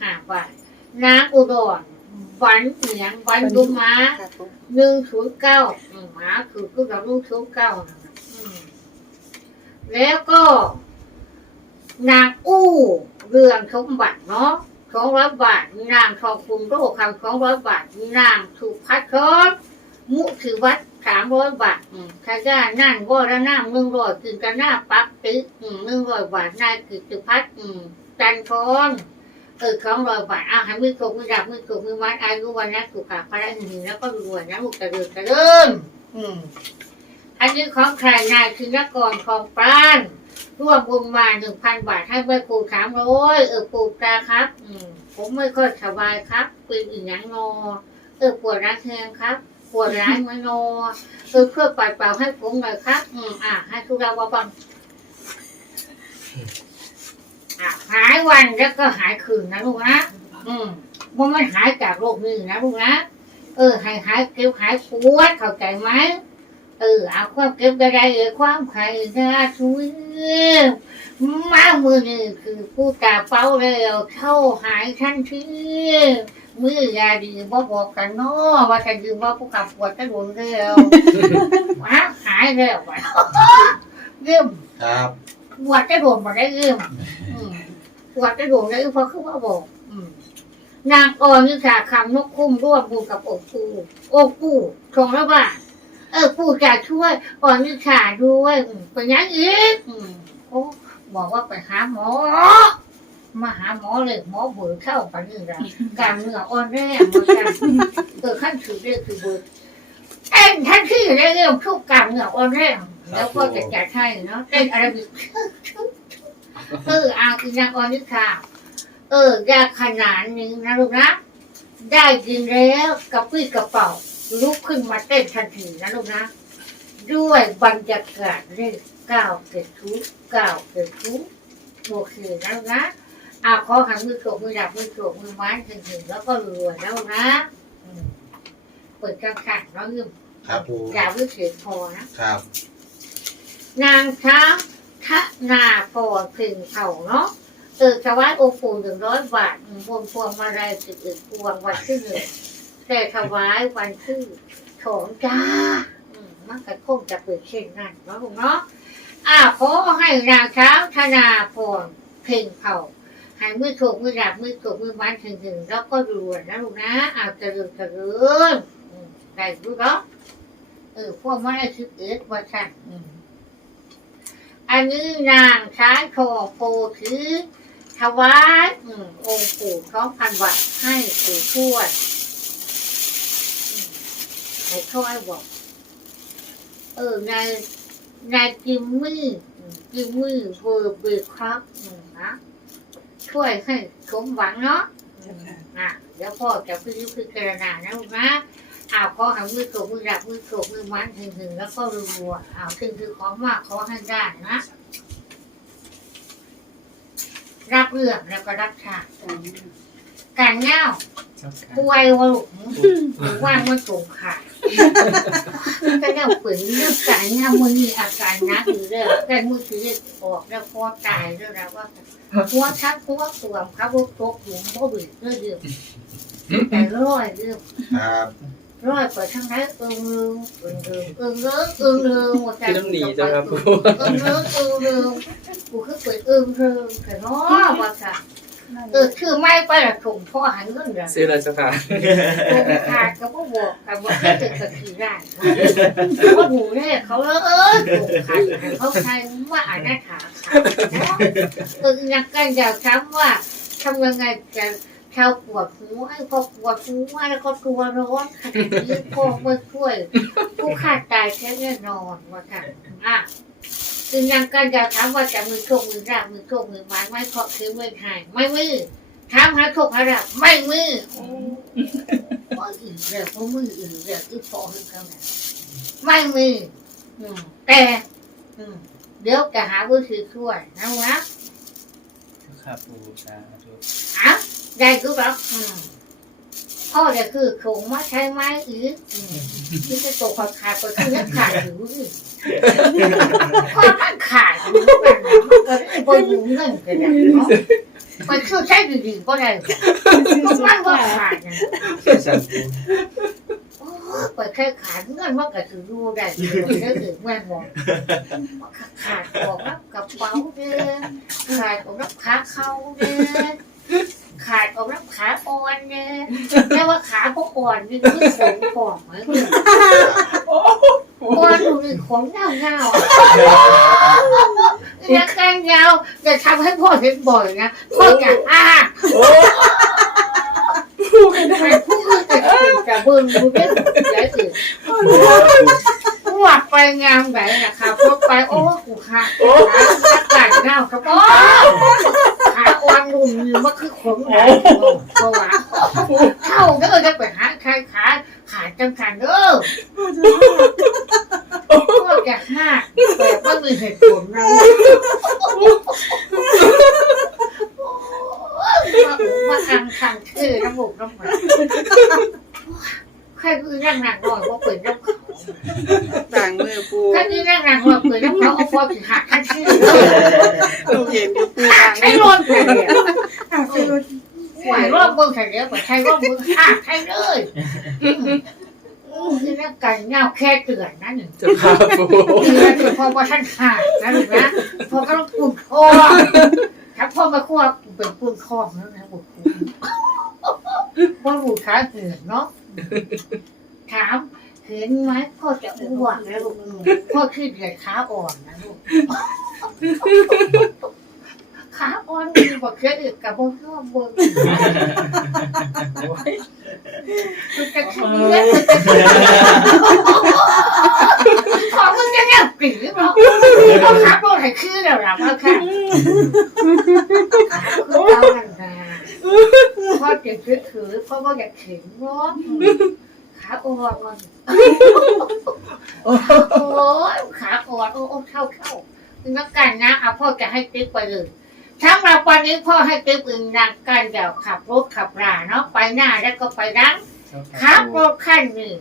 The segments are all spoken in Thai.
ห้าบาทนางอุดรวันเหนียงวันดุมาหนึ่งศูนย์เก้าหมาคือคือเราลูกศูนย์เก้าแล้วก็ นางอู้เรืองสมบัติเนาะสองร้อยบาท นางทองคุณโรคคำสองร้อยบาท นางถูกพัดร้อนมุถือวัดสามร้อยบาทขย่านั่นว่าระน้ำหนึ่งร้อยกินกันหน้าปักตึกอืมหนึ่งร้อยบาท นายกิจพัดอืมจันทร์ เออสองรอยบาทอาหารมือโกมือดับมือโกมือมัดอายุวันนะสุขภาพระหินแล้วก็รวยนะลูกกระเดินกระเดินอืมอันนี้ของใครนายคือนกรของปราณร่วมบุญมาหนึ่งพันบาทให้ใบปูสามร้อยเออปูตาครับ อืมผมไม่ค่อยสบายครับเป็นอีกอย่างงอเออปวดร้านแทงครับ ปวดร้านมโนเออเพื่อปัดเป่าให้ผมหน่อยครับ อืมอะให้ทุกเราว่าบัง หายวันแล้วก็หายคืนนะลูกนะ อืมว่ามันหายจากโรคนี้นะลูกนะ เออ หายหายเก็บหายปวดเข้าใจไหมเออเอาความเก็บได้ได้เออความใครน่าช่วยมามือนี่คือผู้ตาเป้าแล้วเข้าหายทันทีมือยาดีบ่บอกกันเนาะว่าจะยืมว่าผู้ขับปวดจะโดนแล้วว้าหายแล้วว่ะเริ่มครับ ปวดจะโดนมาได้เริ่มอืมปวดจะโดนได้เพราะคือว่าบอกนางอ่อนนี่ค่ะคำนกคุ้มร่วมบุญกับองค์ปู่องค์ปู่ทรงระบาดเออปู่จะช่วยอ่อนนิชาด้วยอืมเป็นยังอีกโอ้บอกว่าไปหาหมอมาหาหมอเลยหมอเบื่อเข้าไปนี่ละกลารเนื้ออ่อนแรงหมดกันเออขั้นถือเรียกคือเบื่อเต้นทันที่ได้เริ่มทุกกลารเนื้ออ่อนแรง แล้วก็จะจัดให้เนาะเต้นอาราบิกเออเอาอีนางอ่อนนิชาเออยาขนาดนี้นะลูกนะได้กินแล้วกระปี้กระเป๋าลุกขึ้นมาเต้นทันทีนะลูกนะ ด้วยบรรยากาศเลขเก้าเกิดทุกเก้าเกิดทุกโอเคนะลูกนะอ่าขอหันมือโขกมือดับมือโขกมือไม้ถึงถึงแล้วก็รวยแล้วนะอืมเปิดกลางขันเนาะยืมครับปูอย่าวิเศษพอนะครับ นางช้างทะนาพอพึงเผาเนาะเออถวายองค์ปู่หนึ่งร้อยบาทอืมพวงพวงมาลัยสิบเอ็ดพวงวันที่หนึ่งแต่ถวายวันที่สองจ้าอืมมันก็คงจะเปิดเช่นนั้นเนาะลูเนาะอ่าขอให้นางช้างธนาพรเพ่งเผาให้มือถูกมือดับมือถูกมือมันถึงถึงแล้วก็รวยนะลูกนะเอาเจริญเจริญอืมได้รู้เนาะเออพวกมันได้คิดเอ็ดว่าใช่น อืมอันนี้นางช้างโชว์โพถือถวายอืมองค์ปู่สองพันวัตต์ให้ปู่ช่วยอืมให้เขาให้บอก เออนายนายจิมมี่อืมจิมมี่เวอร์เบร์ครับอืมนะช่วยให้สมหวังเนาะอืมอะเดี๋ยวพ่อจะพิจพิจารณานะลูกนะ อ้าวขอหามือโขกมือดับมือโขกมือมันถึงถึงแล้วก็รัวๆอ้าวถึงคือของมากขอให้ได้นะรับเรื่องแล้วก็รับชาติการเง่าป่วยวะลูกว่างมันสงขาดก็เนี่ยฝืนเรื่องการเง่ามันมีอาการนักอยู่เรื่อยแต่มือถือออกแล้วพอตายแล้วนะว่าหัวชักหัวสวมครับรถตกหลุมบ่บิดเรื่อยเดียวแต่ร้อยเรื่องค ร้อยเปิดทั้งนั้นอึ้งอึ้งอึ้งอึ้งอึ้งหมดใจน้ำหนีจังครับกูอึ้งอึ้งอึ้งกูคือเปิดอึ้งอึ้งแต่น้อว่าจ้ะเออคือไม่ไปละถุงพ่อหันเงินเลยซื้ออะไรสักขาถุงขาดก็บอกกับว่าแค่ตึกสักทีได้ว่าหูแรกเขาเออถุงขาดเขาใช้ว่าอ่านหน้าขาเออยังกันอยากถามว่าทำยังไงจะ ชาวปวดหัวไอ้พอปวดหัวแล้วก็ตัวร้อนขนาดนี้พ่อมาช่วย ผู้ขาดตายแค่แน่นอนว่าค่ะอะคือยังการจะถามว่าจะมือโชคมือราบมือโชคมือไม้ไม่เพราะคือมือหายไม่มือถามหาโชคหาราบไม่มือโอ้ก็อื่นเลยเพราะมืออื่นเลยคือพอขึ้นข้างในไม่มืออืมแต่อืมเดี๋ยวจะหาวิธีช่วยนะวะครับปูสาธุอะ ได้ก็แบบอืมพ่อจะคือโคงมาใช้ไม้อีกอืมที่จะตกขาดขาดไปคือนักขาดหรืออีกพ่อท่านขาดอยู่กันนะมันก็ได้บนอยู่เงินกันนะเนาะไปชื่อใช้ดีๆก็ได้ก็มันว่าขาดนะสั่นปูโอ้ไปแค่ขาดเงินมันก็ถือดูได้ถือได้ถือแม่นบอกขาดออกรับกระเป๋าเด้อขาดออกรับขาเข้าเด้อ ขาดออกรับขาอ่อนเด้อแม่ว่าขาพวกอ่อนนี่คือขนปอกไหมอ่อนดูนี่ขนเงาเงาๆนักการยาวจะทำให้พ่อเห็นบ่อยนะพ่อจะอ้าโอ้ใครพูดจะถึงจะเบิ่งดูได้ได้ถึงว่าไปงามไหนนะคะพบไปโอ้กูขาขาขาไก่เน่าครับพ่อ หาอ่อนนุ่มมือมันคือขนหนาเพราะว่าเท่าเด้อจะไปหาใครขาขาจังสันเด้อพ่อจะห้าแต่ไม่มีเหตุผลนะว่าอังคังคือน้ำบุกน้ำมันใครคือนั่งหนักหน่อยว่าเปิดน้ำเขา ต่างมือปู ถ้าคือนั่งหนักหน่อยเปิดน้ำเขาเอาพอถึงหักทันทีเลย ลูกเห็นอยู่ปูต่าง ใช้ มือ ร้อนไปเลย ต่างมือ หวยรอบเบิ้ง ใส่เดียวใช้รอบเบิ้งหักใช้เลยคือนั่งกันเงาแค่เตือนนั่นหนึ่ง เจ้าค่ะปูเตือนพอว่าท่านหักนะหรือนะพอก็ต้องปุ่นคอถ้าพ่อมาควบเป็นปุ่นคอแล้วนะบุกว่าบุกขาเหือนเนาะถามเห็นไหมพ่อจะอ้วนนะลูกพ่อขึ้นเหยียดขาอ่อนนะลูก ขาอ่อนมีบอกเคยอึกับบ่ชอบเบิ่งมันจะขี้เล็กมันจะขี้ของมึงจะเนี่ยปีเนาะเอาขาโดนให้คือแล้วล่ะพ่อค่ะขาคือเอาหันนาพ่อจะถือถือเพราะว่าอยากเข็นเนาะขาอ่อนมันโอ้ยขาอ่อนโอ้โอ้เข้าเข้านักการนะเอาพ่อจะให้ติ๊กไปเลย ทั้งเราวันนี้พ่อให้ติ๊กอื่นนางการเดี๋ยวขับรถขับราเนาะไปหน้าแล้วก็ไปดังเจ้าขัค่ะบรปูถขั้นหนึ่ง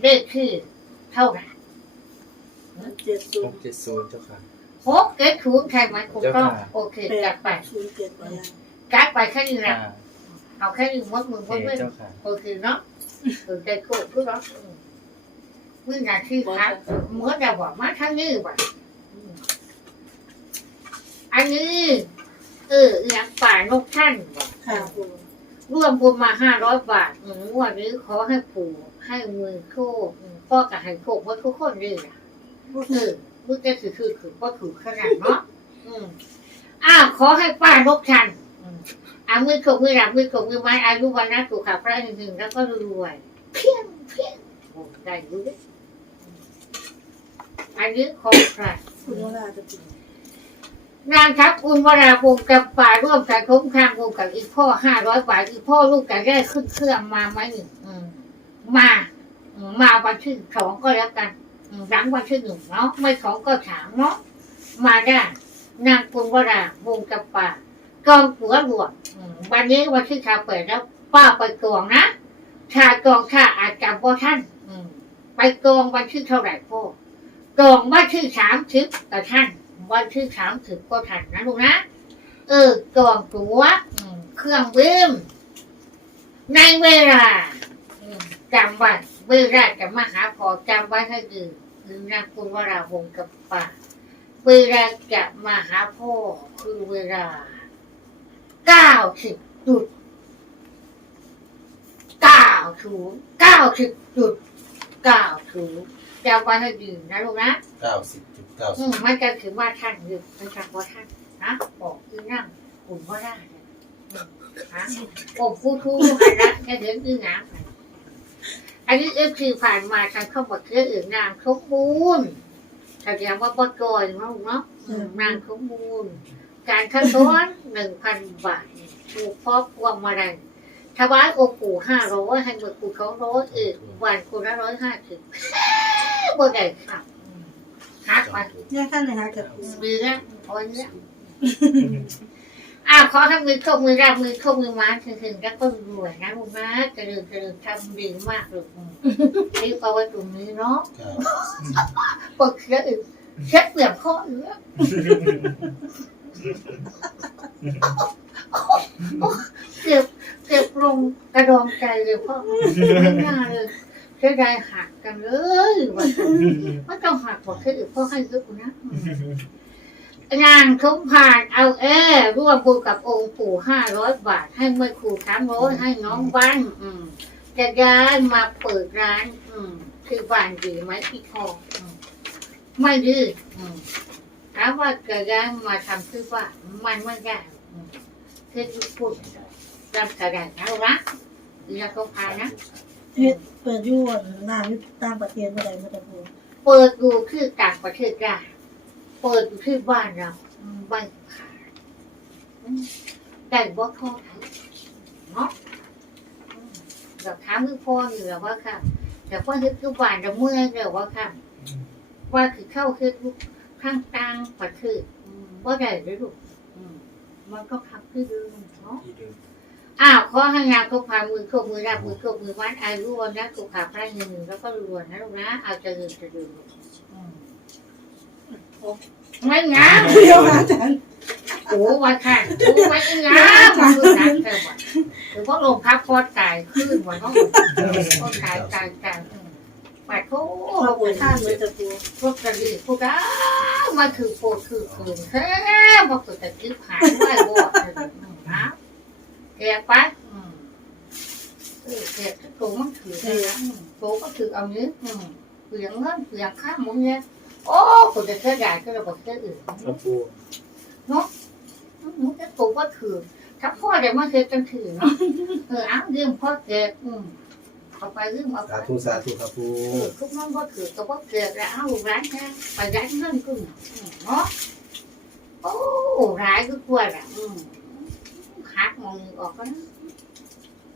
เลขคือเท่าไหร่เจ็ดศูหนกย์เจ็ดศูนย์เจ้าค่ะ หกเจ็ดศูนย์ใช่ไหมคุณต้องเจ้าค่ะ โอเคจัดไปศูนย์เจ็ดไปจัดไปแค่นี้แหอ่าละเอาแค่นี้มัดมือโอมัดเคมือ เจ้าค่ะ โอเคเนาะเออใจโกรธก็ร้องมือหน้าที่ครับเมื่อจะบอกมาทั้งนี้ว่ะอืมอันนี้ เอออหย่างป่านกท่านบอกค่ะปูรวมบุญมาห้าร้อยบาทอืมงวันนี้ขอให้ปู่ให้มือโชคอืมพ่อกับให้โชคว่าทุกคนเลยนะเออมือจะถือคือคือว่าถือขนาดเนาะอืมอ้าวขอให้ป้านกท่านอืมอ่ามือโชคมือหลับมือโชคมือไม้อายุวันนะสุขภาพร่างหนึ่งแล้วก็รวยเพียงเพียงโอ้ได้ดูดิอันนี้ของใคร คุณวราจะปู นางทัพคุณวราพงศ์กับป่าร่วมกันคุ้มข้างวงกับอีกพ่อห้าร้อยบาทอีกพ่อลูกจะได้ขึ้นเครื่องมาไหมหนึ่งอืมมาอืมมาวันที่สองก็แล้วกันอืมหลังวันที่หนึ่งเนาะไม่สองก็สามเนาะมาได้นางคุณวราวงกับป่ากองหัวหลวงอืมวันนี้วันที่ชาเปิดแล้ว ป้าไปกองนะชากองข้าอาจจำพ่อท่านอืมไปกองวันที่เท่าไหร่พ่อกองวันที่สามสิบกับท่าน วันที่สามสิบก็ทันนะลูกนะ เออกล่องตัวเครื่องบินในเวลาจำไว้เวลาจะมาหาพอจำไว้ให้ดีหรือนะคุณวราหงกับป่าเวลาจะมาหาพ่อคือเวลาเก้าสิบจุดเก้าศูเก้าสิบจุดเก้า ศูนย์จำไว้ให้ดีนะลูกนะเก้าสิบจุดเก้าอืสิมบมันจะถือว่าท่านอยู่มันจะว่าท่านนะบอกอีนั่งอุ่นว่าได้เนี่ยอืมฮะผมพูดทูให้นะแค่เดินอีน้ำไปอันนี้เอฟซีผ่านมาทางเข้ามาเชื่ออื่นนางสมบูรณ์แสดงว่าบ่จอยเนาะเนาะอืมนางสมบูรณ์ การขั้นต้นหนึ่งพันบาทถูกพอบพวงมาลัยถวายองค์ปู่ห้าร้อยให้เมื่อปู่เขาร้อยเอกวันคุณละร้อยห้าสิบ บ่ได้ครับอืมหักไปเนี่ยท่านเลยค่ะกับปูมือนะพอเนี้ยอ่าวขอให้มือโชคมือรับมือโชคมือมาถึงๆแล้วก็รวยนะลูกนะเจริญเจริญทำดีมากเลูกรีบเอาไว้ตรงนี้เนาะปกเชื้ออื่นเช็ดเปลือกข้อเอื้อเก็บเก็บลงกระดองใจเลยพ่อไม่น่าเลย เสียดายหักกันเลยว่าไม่ต้องหักบอกแค่อื่นพ่อให้เยอะกว่านะงานทุกผ่านเอาเออร่วมบุญกับองค์ปู่ห้าร้อยบาท ให้เมื่อครูสามร้อยให้น้องบ้านอืมจะย้ายมาเปิดร้าน อืม คือบ้านดีไหมพี่ทองอืมไม่ดีอืมถามว่าจะย้ายมาทำคือว่า มันไม่ได้อืมคือพูดจำกระดาษเอาละแล้วก็พานะ เฮ็ดเปิดอยู่หน้าอยู่ต่างประเทศเมื่อใดเมื่อใดปูเปิดดูคือต่างประเทศได้เปิดดูที่บ้านเราอืมบ้านขาดอืมได้บ่ทอดเนาะอืมเดี๋ยวถามคือพ่ออยู่แล้วว่าค่ะแต่พ่อคือคือบ้านเราเมื่อยแล้วว่าค่ะ ว่าคือเข้าคือทุกข้างต่างประเทศอืมบ่ได้เลยลูกอืมมันก็ทับคือเดิมเนาะที่เดิม อ้าวขอให้งานครบความมือครบมือรับมือครบมือวัดอายุวันนะสุขภาพร่างเงินแล้วก็รวยนะลูกนะเอาเจะยืนจะดูอืมไม่งามเดี๋ยวอาจารย์โอ้วันค่ะโอ้ไม่งามมันคือนักแต่ว่าหรือว่าลงพักพอดกายขึ้นวันว่าพอดกายกายกายอืมไปโทขอษบคุณท่านเลยจะปูพวกกระดิ่งพวกอ้ามาถือโปรดคือคืนแท้มาเกิดแต่คิดหายไหวบอดเลยอืมนะ แกไปอืมเออแกก็โตมันถือเลยนะอืมโตก็ถือเอานี้อืมเปลี่ยนเงินเปลี่ยนค่าหมุนเนี่ยโอ้คนจะเสียดายก็เราบอกเสียอื่นครับปูมันจะโตก็ถือถ้าพ่อเดี๋ยวมาเสียกันถือเนาะเอออ้าวยืมพ่อแกอืมเอาไปยืมเอาไปสาธุสาธุครับปูเออทุกน้องก็ถือก็ว่าเกิดแล้วเอาร้านแค่ไปร้านเงินกุ้งเนาะโอ้ร้ายก็กลัวอะอืม หักมองออกก็นะ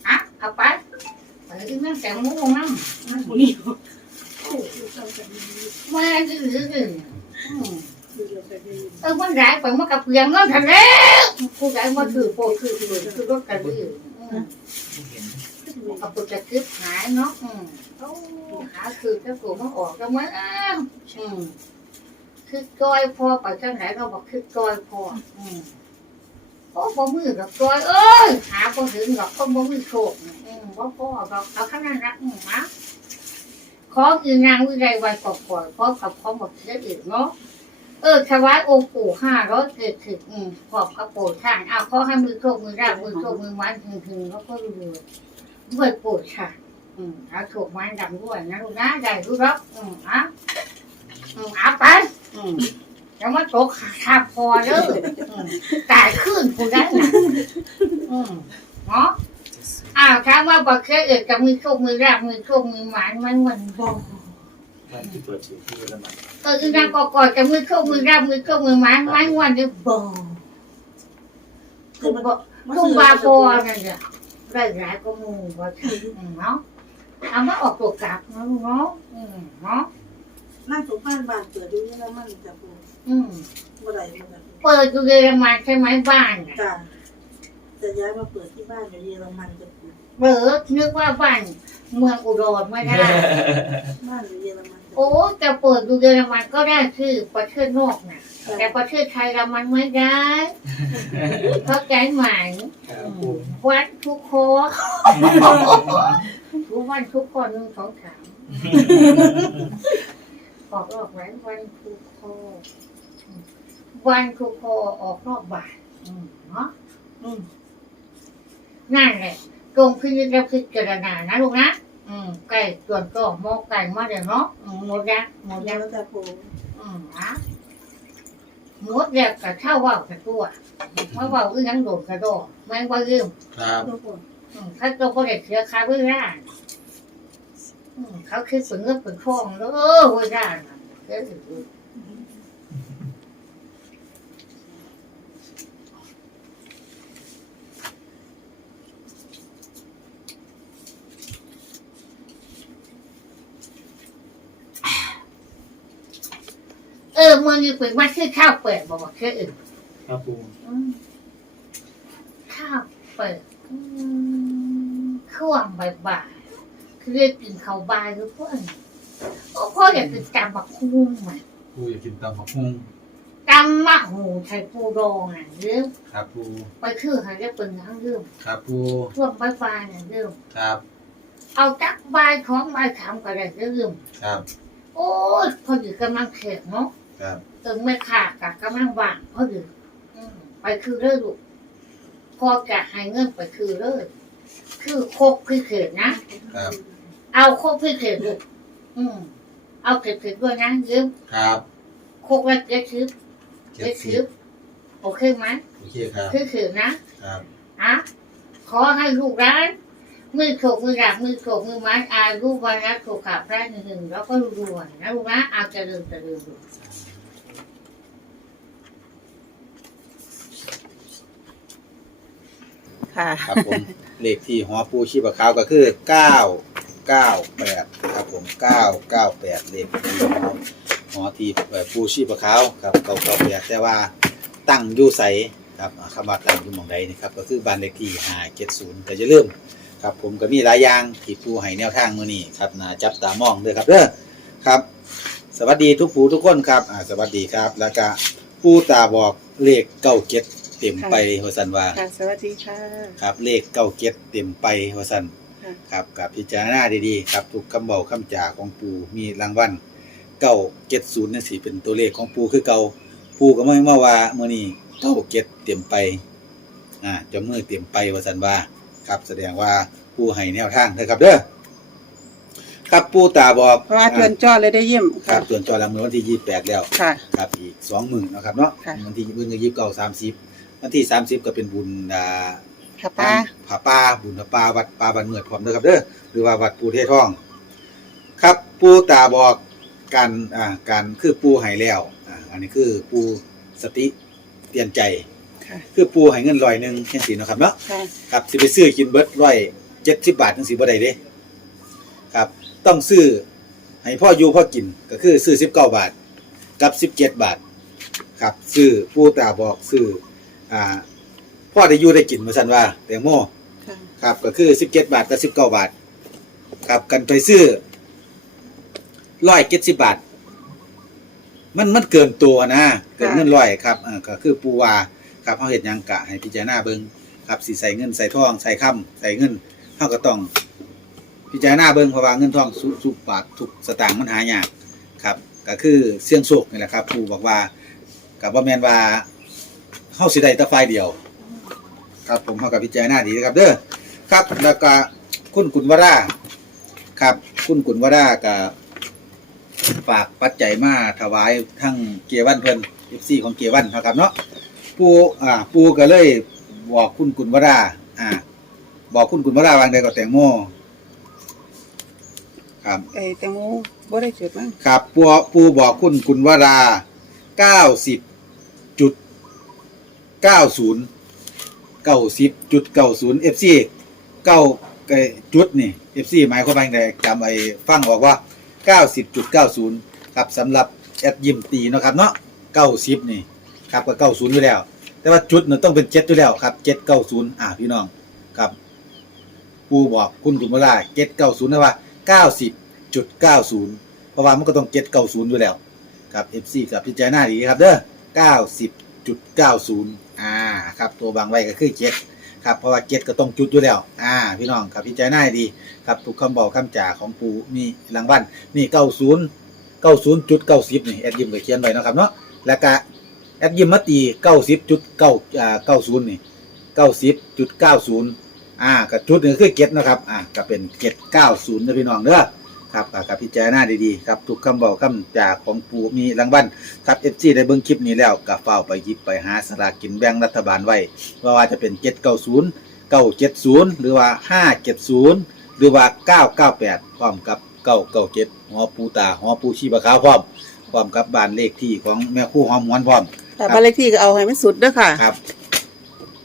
หักเอาไปไปที่นั่งแต่งมุ้งนั่งนี่มาดื้อดื้ออืมคือเดี๋ยวไปได้ยินเออมันร้ายไปมันกับเปลี่ยนเงินทันแล้วผู้ใดมาถือโปรถือถือคือรถกันดื้ออืมไม่เห็นกับปุจจะคิดหายเนาะอืมโอ้หาคือเจ้าตัวมันออกแล้วมั้งอืมคือก้อยพอไปข้างไหนเราบอกคือก้อยพออืม โอ้พอมือกับก้อยเอ้ยหาพอถึงกับคนบ่มือโชคอืมบ่พอเราเอาข้างนั้นรักอืมนะขอคือนางวิไลวันกอบก่อนขอกับขอหมดเสียอีกเนาะเออถวายองค์ปู่ห้าร้อยเกิดถึงอืมขอบกระโปรงท่านเอาขอให้มือโชคมือราบมือโชคมือมันถึงถึงแล้วก็รวยด้วยปวดค่ะ อืมเอาถูกไม้ดำด้วยนะลูกนะได้รู้รับอืมอะอืมเอาไปอืม แล้วมาตกขาพอเด้ออืมตายขึ้นผู้ได้น่ะอืมเนาะอ้าวถามว่าบอกแค่เอกกับมือโชคมือแรกมือโชคมือหมานมันเหมือนบอกวันที่เปิดสู่ที่ละมันเอออีนางกอกอดกับมือโชคมือแรกมือโชคมือหมานมันวันเดียวบอกคือมันบอกมันทุ่งคือบาโปนั่นเนี่ยได้หลายก็มูว่าชื่ออืมเนาะเอามาออกตัวกลับเนาะลูกเนาะอืมเนาะนั่งตรงบ้านบ้านเปิดอยู่นี่แล้วมันจะปู อืมเมื่อไหร่เมื่อไหร่เปิดอยู่เยอรมันใช่ไหมบ้านน่ะจ้าจะย้ายมาเปิดที่บ้านอยู่เยอรมันจะปูเปิดนึกว่าบ้านเมืองอุดรไม่ได้ บ้านอยู่เยอรมันจะโอ้จะเปิดอยู่เยอรมันก็ได้คือประเทศนอกน่ะ แต่ประเทศไทยเรามันไม่ได้เข้าใจไหมครับปูวัดทุกโคตทุกวันทุกคนหนึ่งสองสามออกออกไหมวันทุกโค วันทุกโคออกนอกบ้านอืมเนาะอืมนั่นแหละตรงพิจารณาพิจารณานะลูกนะอืมไก่ส่วนก็หมอไก่มาเดี๋ยวเนาะอืมหมดยังหมดยัยังงจะปูอืมนะหมดแล้วก็เท่าว่าวกับตัวเพราะว่าอื้อยังโดดกระโดดไม่ว่าลืมครับทุกคนอืมถ้าตัวก็เด็กเสียค่าเวลาอืมเขาคิดเป็นเงินเป็นทองแล้วเออเวลาน่ะเดี๋ยว สิเออมือนี่เป็นว่าชื่อข้าวเปิดบอกว่าชื่ออื่นครับปูอืมข้าวเปิดอืมช่วงบ่ายๆคือกินข้าวบายหรือเพื่อนโอ้พ่ออยากกินจำบักคุ้งไหมปูอยากกินตำผักหุ่งอจำมะหูใช้ปูดองน่ะเรื่องครับปูไปคือหาได้เป็นทั้งเรื่องครับปูช่วงปลายปลายๆน่ะเรื่องครับเอาจักใบายของใบายถามก็ได้เรื่องครับ โอ้ยพอดีกำลังเข็ดเนาะ ครับตึงไม่ขาดกับกำลังว่างพอดีอืมไปคือเรื่องลูกพอจะให้เงินไปคือเรื่องคือโคกคือเข็ดนะครับ เอาโคกคือเข็ดลูกอืมเอาเข็ดเข็ดด้วยนะยืมครับโคกละเจ็ดชิปเจ็เจ็ดดสิชิบปโอเคไหมโอเคครับคือเข็ดนะครับอะขอให้ลูกร้านมือโขกมือหลักมือโขกมือไม้อาลูกวันนะโขกขับได้หนึ่งหนึ่งแล้วก็รวยๆนะลูกนะเอาเจริญเจริญลูก ค่ะ ครับผม เลขที่หอปูชีพขาวก็คือเก้าเก้าแปดครับผมเก้าเก้าแปดเลขที่หอหอที่ปูชีพขาวครับเก้าเก้าแปดแต่ว่าตั้งอยู่ใสครับคำว่าตั้งอยู่หมองใดนี่ครับ ก็คือบ้านเลขที่ห้าเจ็ดศูนย์ก็จะเริ่าลืมครับผมก็มีหลายอย่างที่ปูให้แนวทางมื้อนี้ครับน่าจับตามองเด้อครับเด้อครับ สวัสดีทุกผู้ทุกคนครับอ่าสวัสดีครับ แล้วก็ปูตาบอกเลขเก้าเจ็ด เต็มไปว่าสันว่าค่ะ สวัสดีค่ะ ครับ เลขเก้าเก็ดเต็มไปว่าสันค่ะ ครับกับพิจารณาดีๆ ครับทุกคำเบาคำจาของปูมีรางวัลเก้าเก็ดศูนย์นั่นสิเป็นตัวเลขของปูคือเก่าปูก็ไม่มาว่าเมื่อนี้เก้าเก็ดเต็มไปอ่าเจะมือเต็มไปว่าสันว่าครับ แสดงว่าปูให้แนวทางนะครับเด้อครับปูตาบอกเพราะว่าเตือนจอเลยได้เยี่ยมครัค่ะบตัวนจอละมือวันที่ยี่แปดแล้ว ค่ะ ครับอีกสองหมื่นนะครับเนาะค่ะ วันที่วันที่ยี่สิบเก้าสามสิบ วันที่สามสิบก็เป็นบุญอ่าค่ะป้าผาป่าบุญผาป่าวัดป่าบันเมือดพร้อมเด้อครับเด้อหรือว่าวัดปูเทศทอง ครับปูตาบอกการอ่าการคือปูให้แล้วอ่าอันนี้คือปูสติเตือนใจ ค่ะ คือปูให้เงินร้อยหนึ่งเช่นสีนาะครับเนาะค่ะ ครับสิไปซื้อกินเบิดร้อยเจ็ดสิบบาทจังสิบ่ได้เด้ครับ ต้องซื้อให้พ่ออยู่พ่อกินก็คือซื้อสิบเก้าบาท กับสิบเจ็ดบาท ครับซื้อปูตาบอกซื้อ อ่าพ่อได้อยู่ได้กินมาสันว่าแตงโมค่ะครับก็คือสิบเจ็ดบาทกับสิบเก้าบาท ครับกันไปซื้อร้อยเจ็ดสิบบาท มันมันเกินตัวนะเกินเงินร้อยครับอ่าก็คือปูวาครับเขาเห็นยังกะให้พิจารณาเบิงครับสิใส่เงินใส่ทองใส่คำใส่เงินเขาก็ต้อง พิจารณาเบิงเพราะว่าเงินทองสุสุบาททุกสตางค์มันหายากครับ ก็คือเสี่ยงโชคนี่แหละครับปูบอกว่ากับว่าแมนว่า เฮาสิได้แต่ฝ่ายเดียว ครับผมเขากับพิจารณาดีนะครับ เด้อครับแล้วก็คุณกุลวราครับ คุณกุลวรากับฝากปัจจัยมาถวายทั้งเกียวันเพิ่นเอฟซีของเกียวันเนาะครับเนาะปูอ่าปูก็เลยบอกคุณกุลวราอ่า บอกคุณกุลวราวางใดก็แตงโมครับเอ้ยแตงโมบ่ได้จุดมั้งครับปูปูบอกคุณกุลวราเก้าสิบจุด เก้าศูนย์เก้าสิบจุดเก้าศูนย์เอฟซีเก้าจุดนี่เอฟซีหมายความว่าไงจำไอ้ฟังออกว่าเก้าสิบจุดเก้าศูนย์ครับสำหรับแอดยิมตีนะครับเนาะเก้าสิบนี่ครับก็เก้าศูนย์อยู่แล้ว แต่ว่าจุดเนี่ยต้องเป็นเจ็ดอยู่แล้วครับเจ็ดเก้าศูนย์อ่าพี่น้องครับปูบอกคุณกุลวราเจ็ดเก้าศูนย์นะว่าเก้าสิบจุดเก้าศูนย์เพราะว่ามันก็ต้องเจ็ดเก้าศูนย์อยู่แล้วครับเอฟซีกับพิจารณาดีครับเด้อเก้าสิบจุดเก้าศูนย์ อ่าครับตัวบางไว้ก็คือเจ็ดครับเพราะว่าเจ็ดก็ต้องจุดอยู่แล้ว อ่า พี่น้องครับพิจารณาให้ดีครับทุกคำบอกคำจ่าของปูมีรางวัลนี่เก้าศูนย์เก้าศูนย์จุดเก้าสิบนี่แอดยิมก็เขียนไว้นะครับเนาะแล้วก็แอดยิมมตีเก้าสิบจุดเก้าอ่าเก้าศูนย์นี่เก้าสิบจุดเก้าศูนย์อ่ากับจุดหนึ่งคือเก็ตนะครับอ่าก็เป็นเก็ตเก้าศูนย์นะพี่น้องเด้อ ครับอ่ากับพิจารณาดีๆครับทุกคำบอกคำจากของปูมีรางวัลครับเอฟซีได้เบิ่งคลิปนี้แล้วก็เฝ้าไปหยิบไปหาสลากกินแบ่งรัฐบาลไว้ว่าว่าจะเป็นเจ็ดเก้าศูนย์เก้าเจ็ดศูนย์หรือว่าห้าเจ็ดศูนย์หรือว่าเก้าเก้าแปดพร้อมกับเก้าเก้าเจ็ดหอปูตาหอปูชีบะขาวพร้อมพร้อมกับบ้านเลขที่ของแม่คู่หอมหวนพร้อมแต่บ้านเลขที่ก็เอาให้มันสุดเด้อค่ะครับ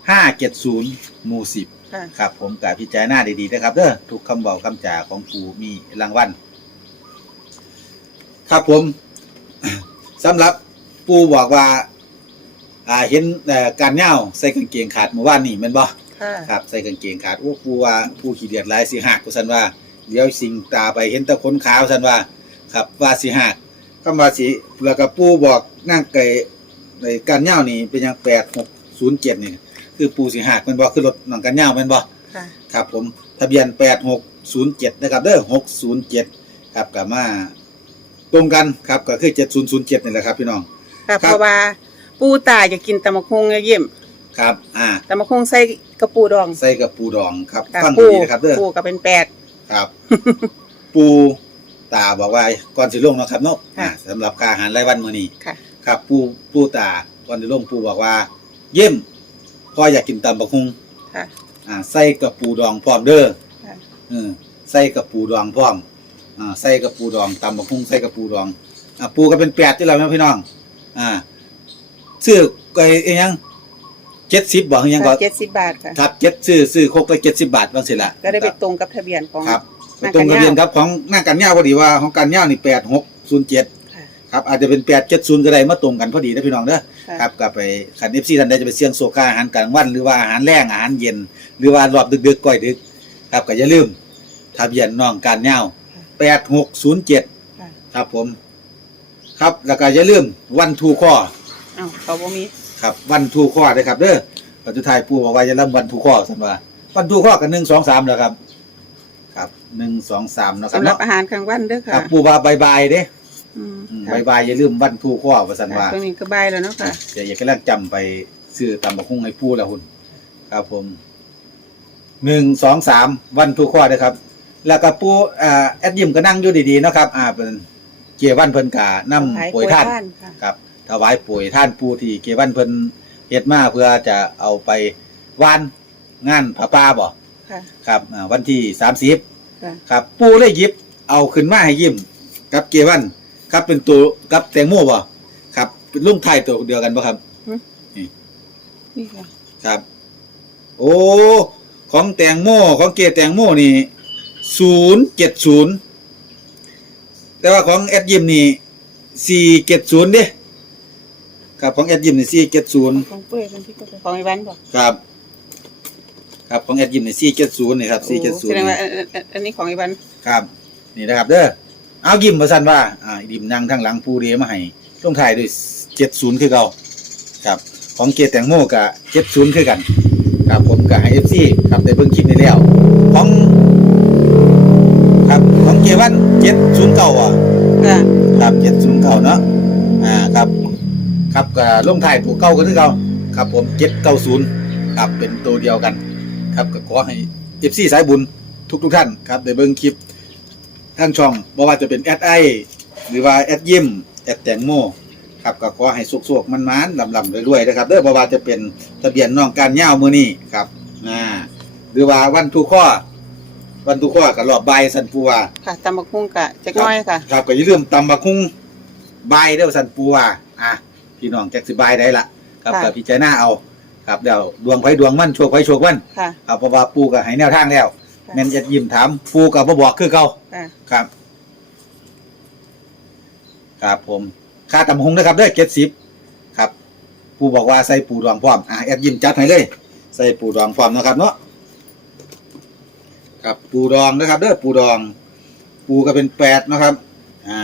ห้าเจ็ดศูนย์หมู่สิบ ค่ะ ครับผมกับพิจารณาดีๆนะครับเด้อทุกคำบอกคำจ่าของปูมีรางวัลครับผม สำหรับปูบอกว่า อ่าเห็นเอ่อการเง่าใส่กางเกงขาดเมื่อวานนี่แม่นบ่ค่ะ ครับใส่กางเกงขาดโอ้ปูว่าปูขี้เดียดหลายสิหักกูสันว่าเดี๋ยวสิงตาไปเห็นแตะขนขาวสันว่า ครับว่าสิหักคำว่าสิแล้วก็ปูบอกนั่งไก่ในการย่าวนี่เป็นอย่างแปดหกศูนย์เจ็ดนี่ คือปูสีหักแมันบ่คือรถหนังการย่าวแมันบ่ค่ะ ครับผมทะเบียนแปดหกศูนย์เจ็ดนะครับเด้อหกศูนย์เจ็ดครับกับมาตรงกันครับก็คือเจ็ดศูนย์ศูนย์เจ็ดนี่แหละครับพี่น้อง ค่ะครับเพราะว่าปูตาอยากกินตำบักฮงเยี่ยมครับ อ่า ตำบักฮงใส่กระปูดองใส่กับปูดองครับค่ะฟังปูดีนะครับเด้อปูก็เป็นแปด ครับ ปูตาบอกว่าก่อนสิลงเนาะครับเนาะค่ะ อ่าสำหรับค่าอาหารรายวันมื้อนี้ ค่ะ ครับปูปูตาก่อนสิลงปูบอกว่า เยี่ยม พ่ออยากกินตำบักหุ่งค่ะ อ่าใส่กับปูดองพร้อมเด้อค่ะ เออใส่กับปูดองพร้อมอ่าใส่กับปูดองตำบักหุ่งใส่กับปูดองอ่าปูก็เป็นแปดที่เรานะพี่น้อง อ่าซื้อไอ้ไอ้หยัง70บ่คือหยังก็เจ็ดสิบบาทค่ะ ครับ7ซื้อซื้อโคกละ70บาทว่าสิล่ะก็ได้ไปตรงกับทะเบียนของ ครับไปนางตรงกัทะญญาเบียนครับของนางกันย่าพอดีว่าของกันย่านี่แปดหกศูนย์เจ็ดค่ะ ครับอาจจะเป็นแปดเจ็ดศูนย์ก็ได้มาตรงกันพอดีนะพี่น้องเด้อค่ะ ครับก็ไปขันเอฟซีท่านใดจะไปเสี่ยงโซกาอาหารกลางวันหรือว่าอาหารแรงอาหารเย็น หรือว่ารอบดึกๆก้อยดึกครับก็อย่าลืมทะเบียนน้องกันย่าแปดหกศูนย์เจ็ดค่ะ ครับผม ครับแล้วก็อย่าลืมวันทูข้อ อ้าวเขาบ่มี ครับวันทูข้อเลยครับเด้อปัจจุบันผู้บอกว่าจะรับวันทูข้อสันว่าวันทูข้อกันหนึ่งสองสามแล้วครับ ครับหนึ่งสองสามเนาะครับสำหรับเนาะอาหารกลางวันเด้อคค่ะ รับปูว่าบายบายเด้ อืมอืมค่ะบายบายอย่าลืมวันทูข้อว่าสันว่า ตรงนี้ก็บายแล้วเนาะค่ะอย่าอย่ากำลังจำไปซื้อตำบักหุ่งให้ปูแล้วหุ่นครับผมหนึ่งสองสามวันทูข้อเด้อครับ แล้วก็ปูอ่าแอดยิมก็นั่งอยู่ดีๆเนาะครับ อ่าเป็นเกียร์วันเพิ่นกานํป่วยท่านค่ะครับถวายป่วยท่านปูที่เกียร์วันเพิ่นเฮ็ดมาเพื่อจะเอาไปวานงานผาป่าบ่ค่ะครับอ่าวันที่สามสิบค่ะ ครับ ปูเลยหยิบ เอาขึ้นมาให้ยิ้มกับเกวัน ครับเป็นตัวกับแตงโมบ่ครับเป็นลุงไทายตัวเดียวกันบ่ครับนี่ค่ะครับ โอ้ของแตงโมของเกแตงโมนี่ศูนย์เจ็ดศูนย์แต่ว่าของแอดยิมนี่สี่เจ็ดศูนย์เด้ครับของแอดยิมนี่สี่เจ็ดศูนย์ของเป้ยเป็นที่ก็เป็นของไอ้วันบ่ครับ ครับของแอดยิมนี่สี่เจ็ดศูนย์นี่ครับสี่เจ็ดศูนแสย์ดงว่าอันอันอันอันนี้ของไอ้วันครับ นี่นะครับเด้อ เอายิ้มมาสั่นว่าอ่ายิ้มนั่งทางหลังปูเดมาให้ลงท้ายด้วยเจ็ดศูนย์คือเก่าครับของเกแตงโมกับเจ็ดศูนย์คือกันครับผมกับไอเอฟซีครับได้เบิ่งคลิปนี้แล้วของครับของเกวันเจ็ดศูนย์เก่าอะค่ะครับเจ็ดศูนย์เก่าเนาะอ่าครับ ครับกับลงท้ายตัวเก่าก็คือเก่าครับผมเจ็ดเก้าศูนย์ครับเป็นตัวเดียวกัน ครับก็ขอให้เอฟซีสายบุญทุกทุกๆท่านครับได้เบิ่งคลิป ทางช่องบ่ว่าจะเป็นแอดไอหรือว่าแอดยิมแอดแตงโมครับก็ขอให้สุกๆมันๆลำๆรวยๆนะครับเด้อบ่ว่าจะเป็นทะเบียนน้องการย่าวมื้อนี้ครับอ่าหรือว่าวันทุกข้อ วันทุกข้อกับรอบบ่ายสันปูว่าค่ะตำบักหุ่งกะจักหน้อยค่ะ ครับก็อย่าลืมตำบักคุ้งบายเด้อสันปูว่าอะพี่น้องจักสิบายได้ละครับค่ะก็พิจารณาเอา ครับเดี๋ยวดวงไผดวงมันโชคไผโชคมันค่ะ ครับเพราะว่าปูก็ให้แนวทางแล้วค่ะ แม่นจะยิ้มถามปูก็บ่บอกคือเก่าค่ะครับ ครับผมค่าตำหงนะครับเด้อ70ครับ ปูบอกว่าใส่ปูดองพร้อมอะแอดยิ้มจัดให้เลย ใส่ปูดองพร้อมนะครับเนาะครับปูดองนะครับเด้อปูดอง ปูก็เป็นแปดนะครับ อ่า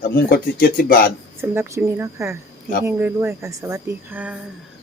ตำหงก็ที่70บาทสำหรับคลิปนี้เนาะค่ะครับเฮงๆรวยๆค่ะ สวัสดีค่ะ